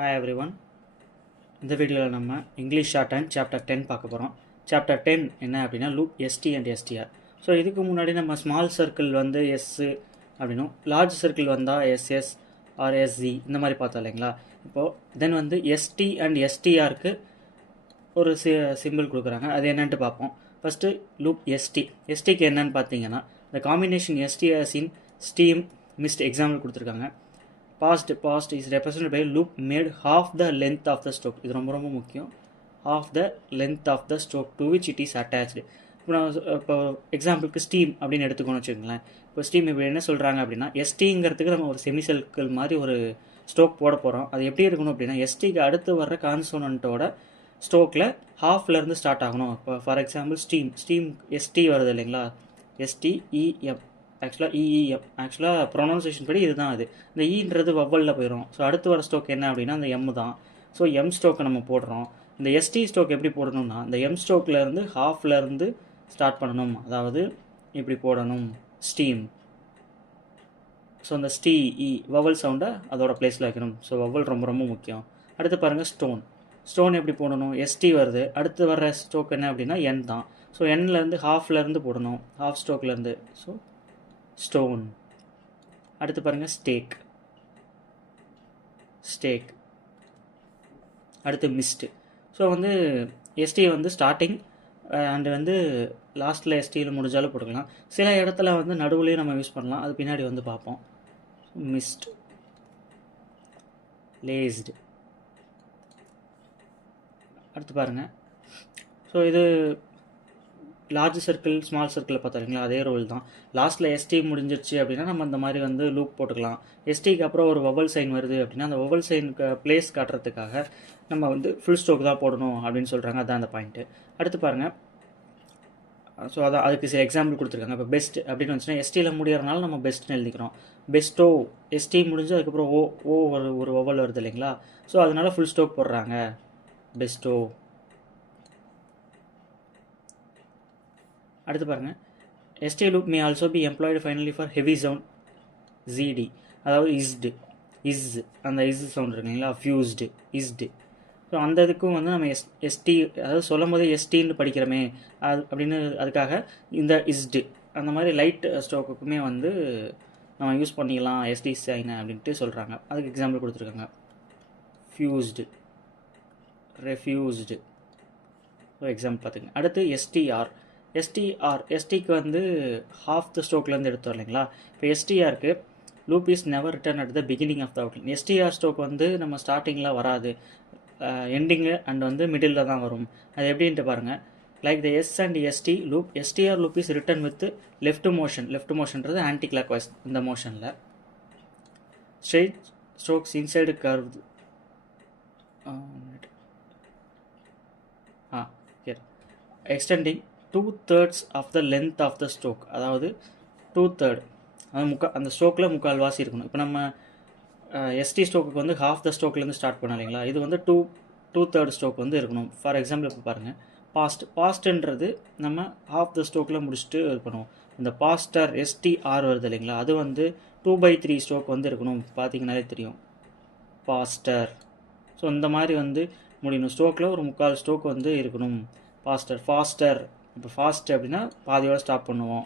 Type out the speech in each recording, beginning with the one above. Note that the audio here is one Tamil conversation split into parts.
Hi everyone. இந்த வீடியோவில் நம்ம இங்கிலீஷ் ஷார்ட் அண்ட் சாப்டர் 10 பார்க்க போகிறோம். சாப்டர் 10 என்ன அப்படின்னா loop ST and STR. So இதுக்கு முன்னாடி நம்ம ஸ்மால் சர்க்கிள் வந்து எஸ் அப்படின்னும் லார்ஜ் சர்க்கிள் வந்தால் எஸ்எஸ் ஆர் எஸ்ஜி இந்த மாதிரி பார்த்தோம் இல்லைங்களா. இப்போது தென் வந்து எஸ்டி அண்ட் எஸ்டிஆருக்கு ஒரு சிம்பிள் கொடுக்குறாங்க, அது என்னன்ட்டு பார்ப்போம். ஃபஸ்ட்டு லூப் எஸ்டிக்கு என்னன்னு பார்த்தீங்கன்னா இந்த காம்பினேஷன் எஸ்டிஆர்ஸ் இன் ஸ்டீம் மிஸ்ட் எக்ஸாம்பிள் கொடுத்துருக்காங்க. Past is represented by loop made half the length of the stroke. இது ரொம்ப ரொம்ப முக்கியம். half the length of the stroke to which it is attached. இப்போ எக்ஸாம்பிளுக்கு ஸ்டீம் அப்படின்னு எடுத்துக்கணும்னு வச்சுக்கோங்களேன். இப்போ ஸ்டீம் இப்போ என்ன சொல்கிறாங்க அப்படின்னா எஸ்டிங்கிறதுக்கு நம்ம ஒரு செமி சர்க்கிள் மாதிரி ஒரு ஸ்ட்ரோக் போட போகிறோம். அது எப்படி இருக்கணும் அப்படின்னா எஸ்டிக்கு அடுத்து வர்ற கான்சோனண்ட்டோட ஸ்ட்ரோக்கில் ஹாஃப்லேருந்து ஸ்டார்ட் ஆகணும். இப்போ ஃபார் எக்ஸாம்பிள் ஸ்டீம் எஸ்டி வருது இல்லைங்களா, எஸ்டிஇஎம் ஆக்சுவலாக ப்ரொனவுன்சியேஷன் படி இதுதான். அது இந்த ஈன்றது வவ்வலில் போயிடும். ஸோ அடுத்து வர ஸ்ட்ரோக் என்ன அப்படின்னா அந்த எம் தான். ஸோ எம் ஸ்ட்ரோக்கை நம்ம போடுறோம். இந்த எஸ்டி ஸ்ட்ரோக் எப்படி போடணும்னா இந்த எம் ஸ்ட்ரோக்லேருந்து ஹாஃப்லேருந்து ஸ்டார்ட் பண்ணணும், அதாவது இப்படி போடணும் ஸ்டீம். ஸோ அந்த ஸ்டீஇ வவல் சவுண்டை அதோட பிளேஸில் வைக்கணும். ஸோ வவல் ரொம்ப ரொம்ப முக்கியம். அடுத்து பாருங்கள் ஸ்டோன் எப்படி போடணும், எஸ்டி வருது, அடுத்து வர்ற ஸ்ட்ரோக் என்ன அப்படின்னா என் தான். ஸோ என்லேருந்து ஹாஃப்லேருந்து போடணும், ஹாஃப் ஸ்ட்ரோக்லேருந்து. So stone. அடுத்து பாருங்கள் ஸ்டேக். அடுத்து மிஸ்ட். ஸோ வந்து எஸ்டி வந்து ஸ்டார்டிங் அண்டு வந்து லாஸ்ட்டில் எஸ்டியில் முடிஞ்சாலும் போட்டுக்கலாம். சில இடத்துல வந்து நடுவுலையும் நம்ம யூஸ் பண்ணலாம், அது பின்னாடி வந்து பார்ப்போம். Mist, laced. அடுத்து பாருங்கள். ஸோ இது லார்ஜ் சர்க்கிள் ஸ்மால் சர்க்கிளில் பார்த்தாருங்களா, அதே ரோல் தான். லாஸ்ட்டில் எஸ்டி முடிஞ்சிருச்சு அப்படின்னா நம்ம இந்த மாதிரி வந்து லூப் போட்டுக்கலாம். எஸ்டிக்கு அப்புறம் ஒரு வவல் சைன் வருது அப்படின்னா அந்த வவல் சைனுக்கு பிளேஸ் காட்டுறதுக்காக நம்ம வந்து ஃபுல் ஸ்ட்ரோக் தான் போடணும் அப்படின்னு சொல்கிறாங்க. அதுதான் அந்த பாயிண்ட்டு. அடுத்து பாருங்கள். ஸோ அதான் அதுக்கு சில எக்ஸாம்பிள் கொடுத்துருக்காங்க. இப்போ பெஸ்ட் அப்படின்னு வந்துச்சுன்னா எஸ்டியில் முடியறதுனால நம்ம பெஸ்ட்னு எழுதிக்கிறோம். பெஸ்ட்டோ எஸ்டி முடிஞ்சு அதுக்கப்புறம் ஓ ஒரு வவல் வருது இல்லைங்களா, ஸோ அதனால ஃபுல் ஸ்ட்ரோக் போடுறாங்க பெஸ்ட்டோ. அடுத்து பாருங்கள். ST loop may also be employed finally for heavy sound ZD, அதாவது இஸ் அந்த இஸ் சவுண்ட் இருக்குங்களா, இஸ்டு. ஸோ அந்த இதுக்கும் வந்து நம்ம எஸ்டி அதாவது சொல்லும் போது எஸ்டின்னு படிக்கிறோமே அது அப்படின்னு அதுக்காக இந்த இஸ்டு அந்த மாதிரி லைட் ஸ்ட்ரோக்குமே வந்து நம்ம யூஸ் பண்ணிக்கலாம் எஸ்டி சைனை அப்படின்ட்டு சொல்கிறாங்க. அதுக்கு எக்ஸாம்பிள் கொடுத்துருக்காங்க. ரெஃப்யூஸ்டு. ஸோ எக்ஸாம்பிள் பார்த்துங்க. அடுத்து எஸ்டிக்கு வந்து ஹாஃப் த ஸ்ட்ரோக்லேருந்து எடுத்தோம் இல்லைங்களா. இப்போ எஸ்டிஆருக்கு loop is never return at the beginning of the outline. STR stroke வந்து நம்ம ஸ்டார்டிங்கில் வராது, எண்டிங்கு அண்ட் வந்து மிடில் தான் வரும். அது எப்படின்ட்டு பாருங்கள். Like the S and ST loop STR loop is return with left மோஷன்ன்றது ஆன்டி கிளாக் வைஸ். இந்த மோஷனில் straight strokes inside curve extending 2/3 of the length of the stroke, அதாவது 2/3 அந்த ஸ்ட்ரோக்கில் முக்கால்வாசி இருக்கணும். இப்போ நம்ம எஸ்டி ஸ்ட்ரோக்கு வந்து ஹாஃப் த ஸ்ட்ரோக்லேருந்து ஸ்டார்ட் பண்ண இல்லைங்களா, இது வந்து 2/3 ஸ்ட்ரோக் வந்து இருக்கணும். ஃபார் எக்ஸாம்பிள் இப்போ பாருங்கள். பாஸ்ட்ன்றது நம்ம ஹாஃப் த ஸ்ட்ரோக்கில் முடிச்சுட்டு இது பண்ணுவோம். இந்த பாஸ்டர் எஸ்டிஆர் வருது இல்லைங்களா, அது வந்து 2/3 ஸ்ட்ரோக் வந்து இருக்கணும். பார்த்தீங்கன்னாலே தெரியும் பாஸ்டர். ஸோ இந்த மாதிரி வந்து முடியணும். ஸ்ட்ரோக்கில் ஒரு முக்கால் ஸ்ட்ரோக் வந்து இருக்கணும். ஃபாஸ்டர். இப்போ ஃபாஸ்ட் அப்படின்னா பாதியோடு ஸ்டாப் பண்ணுவோம்.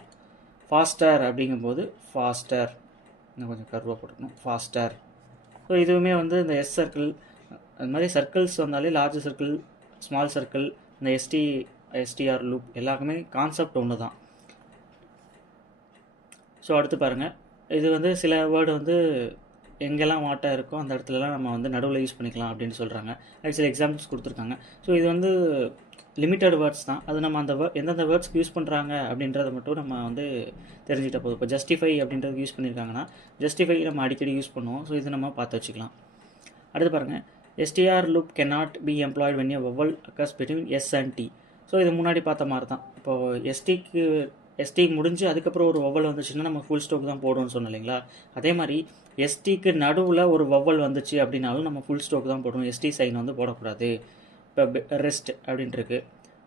ஃபாஸ்டர் அப்படிங்கும்போது ஃபாஸ்டர் இன்னும் கொஞ்சம் கர்வாக போட்டுக்கணும், ஃபாஸ்டர். ஸோ இதுவுமே வந்து இந்த எஸ் சர்க்கிள் அது மாதிரி சர்க்கிள்ஸ் வந்தாலே லார்ஜ் சர்க்கிள் ஸ்மால் சர்க்கிள் இந்த எஸ்டிஆர் லூப் எல்லாருக்குமே கான்செப்ட் ஒன்று தான். ஸோ அடுத்து பாருங்கள். இது வந்து சில வேர்டு வந்து எங்கெல்லாம் மாட்டாக இருக்கோ அந்த இடத்துலலாம் நம்ம வந்து நடுவில் யூஸ் பண்ணிக்கலாம் அப்படின்னு சொல்கிறாங்க. அது சில எக்ஸாம்பிள்ஸ் கொடுத்துருக்காங்க. ஸோ இது வந்து லிமிட்டட் வேர்ட்ஸ் தான். அது நம்ம அந்த எந்தெந்த வேர்ட்ஸ்க்கு யூஸ் பண்ணுறாங்க அப்படின்றத மட்டும் நம்ம வந்து தெரிஞ்சுக்கிட்ட போதும். இப்போ ஜஸ்டிஃபை அப்படின்றது யூஸ் பண்ணியிருக்காங்கன்னா ஜஸ்டிஃபை நம்ம அடிக்கடி யூஸ் பண்ணுவோம். ஸோ இது நம்ம பார்த்து வச்சுக்கலாம். அடுத்து பாருங்கள். STR loop cannot be employed when a vowel occurs between S and T. So இது முன்னாடி பார்த்த மாதிரி தான். இப்போது எஸ்டி முடிஞ்சு அதுக்கப்புறம் ஒரு வவ்வல் வந்துச்சுன்னா நம்ம ஃபுல் ஸ்ட்ரோக் தான் போடணும்னு சொன்னோம் இல்லைங்களா. அதே மாதிரி எஸ்டிக்கு நடுவில் ஒரு வவ்வல் வந்துச்சு அப்படின்னாலும் நம்ம ஃபுல் ஸ்ட்ரோக் தான் போடணும், எஸ்டி சைன் வந்து போடக்கூடாது. இப்போ ரெஸ்ட் அப்படின்ட்டு இருக்குது,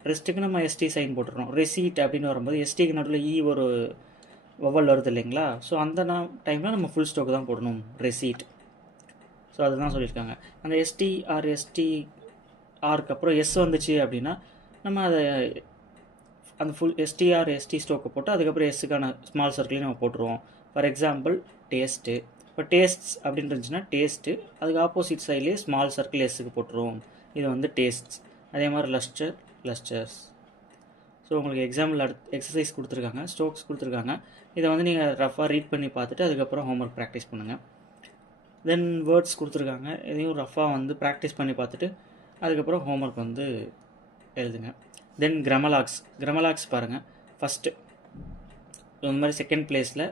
ரெஸ்ட்டுக்கு நம்ம எஸ்டி சைன் போட்டுறோம். ரெசீட் அப்படின்னு வரும்போது எஸ்டிக்கு நடுவில் ஒரு வவ்வல் வருது இல்லைங்களா, ஸோ அந்த டைமில் நம்ம ஃபுல் ஸ்ட்ரோக் தான் போடணும், ரெசீட். ஸோ அதுதான் சொல்லியிருக்காங்க. அந்த எஸ்டி ஆர் எஸ்டிஆருக்கு அப்புறம் எஸ் வந்துச்சு அப்படின்னா நம்ம அதை அந்த ஃபுல் எஸ்டிஆர் எஸ்டி ஸ்டோக்கை போட்டு அதுக்கப்புறம் எஸ்ஸுக்கான ஸ்மால் சர்க்கிளையும் நம்ம போட்டுருவோம். For example taste. இப்போ டேஸ்ட்ஸ் அப்படின்னு இருந்துச்சுன்னா டேஸ்ட்டு, அதுக்கு ஆப்போசிட் சைட்லேயே ஸ்மால் சர்க்கிள் எஸ்ஸுக்கு போட்டுருவோம். இது வந்து டேஸ்ட்ஸ். அதே மாதிரி லஸ்டர்ஸ். ஸோ உங்களுக்கு எக்ஸாம்பிள் எக்ஸசைஸ் கொடுத்துருக்காங்க, ஸ்டோக்ஸ் கொடுத்துருக்காங்க. இதை வந்து நீங்கள் ரஃபாக ரீட் பண்ணி பார்த்துட்டு அதுக்கப்புறம் ஹோம்ஒர்க் ப்ராக்டிஸ் பண்ணுங்கள். தென் வேர்ட்ஸ் கொடுத்துருக்காங்க, இதையும் ரஃபாக வந்து ப்ராக்டிஸ் பண்ணி பார்த்துட்டு அதுக்கப்புறம் ஹோம்ஒர்க் வந்து எழுதுங்க. தென் கிரமலாக்ஸ் பாருங்கள். ஃபஸ்ட்டு இந்த மாதிரி செகண்ட் பிளேஸில்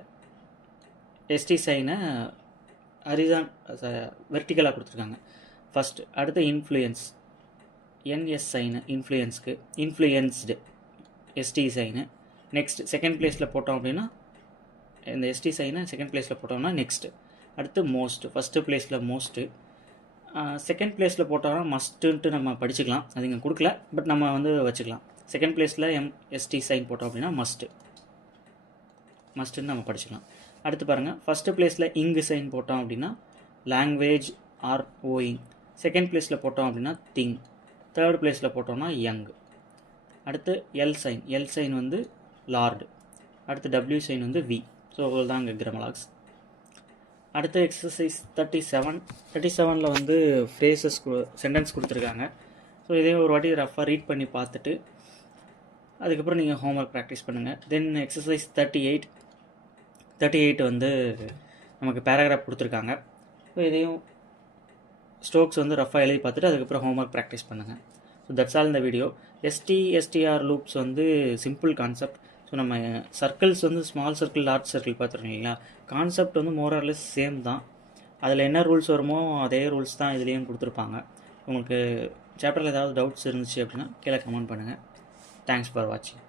எஸ்டி சைனை வெர்டிக்கலாக கொடுத்துருக்காங்க ஃபஸ்ட்டு. அடுத்து இன்ஃப்ளூயன்ஸ், என்எஸ் சைனு இன்ஃப்ளூயன்ஸ்க்கு, influenced ST sign. Next second பிளேஸில் போட்டோம் அப்படின்னா இந்த எஸ்டி சைனை செகண்ட் பிளேஸில் போட்டோம்னா நெக்ஸ்ட்டு. அடுத்து மோஸ்ட்டு, ஃபஸ்ட்டு பிளேஸில் மோஸ்ட்டு. செகண்ட் பிளேஸில் போட்டோம்னா மஸ்ட்டுன்ட்டு நம்ம படிச்சுக்கலாம், அது இங்கே கொடுக்கல, பட் நம்ம வந்து வச்சுக்கலாம். செகண்ட் பிளேஸில் எஸ்டி சைன் போட்டோம் அப்படின்னா மஸ்ட்டுன்னு நம்ம படிச்சுக்கலாம். அடுத்து பாருங்கள், ஃபஸ்ட்டு பிளேஸில் இங்கு சைன் போட்டோம் அப்படின்னா லாங்குவேஜ் ஆர் ஓயிங். செகண்ட் பிளேஸில் போட்டோம் அப்படின்னா திங். தேர்ட் பிளேஸில் போட்டோம்னா யங். அடுத்து எல் சைன் வந்து லார்டு. அடுத்து டபிள்யூ சைன் வந்து வி. ஸோ அவ்வளோதான் இங்கே கிரமலாக்ஸ். அடுத்து எக்ஸசைஸ் 37 வந்து ஃப்ரேசஸ் சென்டென்ஸ் கொடுத்துருக்காங்க. ஸோ இதே ஒரு வாட்டி ரஃபாக ரீட் பண்ணி பார்த்துட்டு அதுக்கப்புறம் நீங்கள் ஹோம்ஒர்க் ப்ராக்டிஸ் பண்ணுங்கள். தென் எக்ஸசைஸ் 38 வந்து நமக்கு பேராகிராஃப் கொடுத்துருக்காங்க. ஸோ இதையும் ஸ்டோக்ஸ் வந்து ரஃபாக எழுதி பார்த்துட்டு அதுக்கப்புறம் ஹோம்ஒர்க் ப்ராக்டிஸ் பண்ணுங்கள். ஸோ தட்ஸ் ஆல் இந்த வீடியோ. எஸ்டிஆர் லூப்ஸ் வந்து சிம்பிள் கான்செப்ட். ஸோ நம்ம சர்க்கிள்ஸ் வந்து ஸ்மால் சர்க்கிள் லார்ஜ் சர்க்கிள் பார்த்துருக்கோம் இல்லைங்களா, கான்செப்ட் வந்து மோர் ஆர் லெஸ் சேம் தான். அதில் என்ன ரூல்ஸ் வருமோ அதே ரூல்ஸ் தான் இதுலேயும் கொடுத்துருப்பாங்க. உங்களுக்கு சாப்டரில் ஏதாவது டவுட்ஸ் இருந்துச்சு அப்படின்னா கீழே கமெண்ட் பண்ணுங்கள். தேங்க்ஸ் ஃபார் வாட்சிங்.